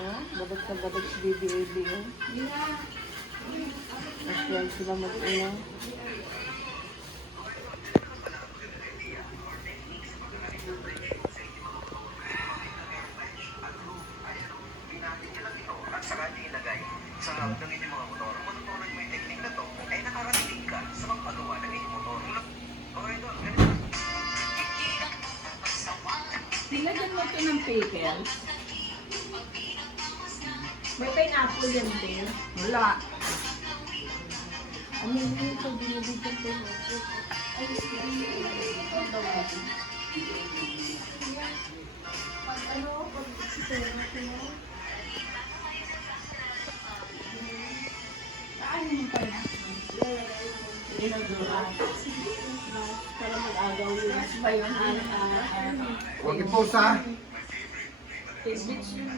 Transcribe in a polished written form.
Oh, badak sa badak si Baby Ebi. Oh. Masyan sila mag-ina. At saka niyo ilagay sa hawak ng inyong mga motor. Kung natutunan mo yung technique na to, ay nakarating ka sa magpagawa ng inyong motor. Okay, doon. Ganito. Nilagyan mo ito ng pickle. May pineapple yan din. Wala. Ano yun ito? Binibigyan ko mo. Ay, ang dawag. Pag ano, pag sisera ko. Paano mo pala? Para mag-agaw yun. Ba yun? Huwag iposa. Tidbits yun.